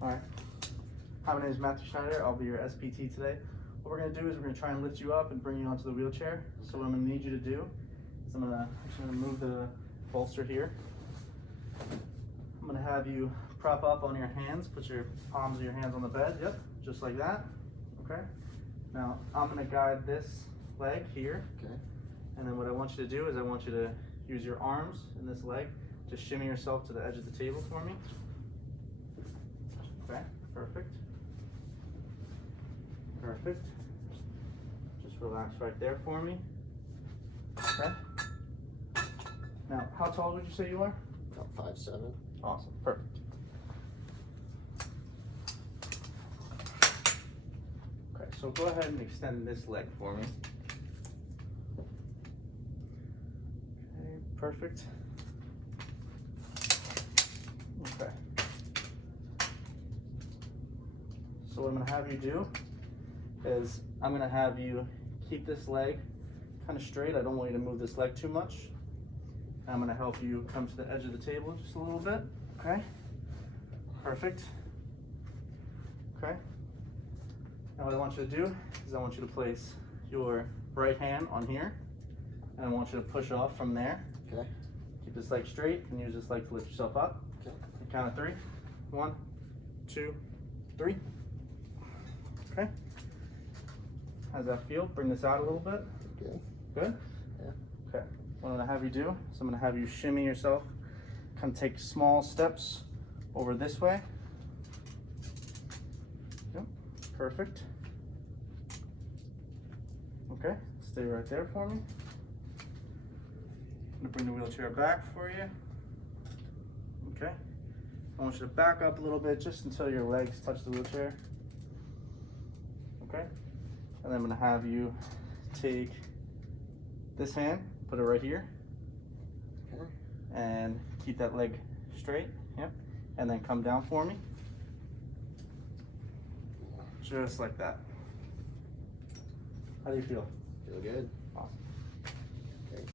All right. Hi, my name is Matthew Schneider. I'll be your SPT today. What we're going to do is we're going to try and lift you up and bring you onto the wheelchair. So what I'm going to need you to do is I'm just going to move the bolster here. I'm going to have you prop up on your hands. Put your palms of your hands on the bed. Yep, just like that. Okay. Now I'm going to guide this leg here. Okay. And then what I want you to do is I want you to use your arms in this leg. Just shimmy yourself to the edge of the table for me. Okay, perfect. Perfect. Just relax right there for me. Okay. Now, how tall would you say you are? About 5'7". Awesome, perfect. Okay, so go ahead and extend this leg for me. Okay, perfect. Okay. So what I'm going to have you do is I'm going to have you keep this leg kind of straight. I don't want you to move this leg too much. I'm going to help you come to the edge of the table just a little bit. Okay. Perfect. Okay. Now what I want you to do is I want you to place your right hand on here, and I want you to push off from there. Okay. Keep this leg straight and use this leg to lift yourself up. Okay. Count of 3. 1, 2, 3. Okay. How's that feel? Bring this out a little bit. Good. Good? Yeah. Okay. What I'm going to have you do is I'm going to have you shimmy yourself. Kind of take small steps over this way. Yep. Perfect. Okay. Stay right there for me. I'm going to bring the wheelchair back for you. Okay. I want you to back up a little bit just until your legs touch the wheelchair. Okay. And then I'm going to have you take this hand, put it right here, Okay. and keep that leg straight. Yep. And then come down for me. Just like that. How do you feel? Feel good. Awesome.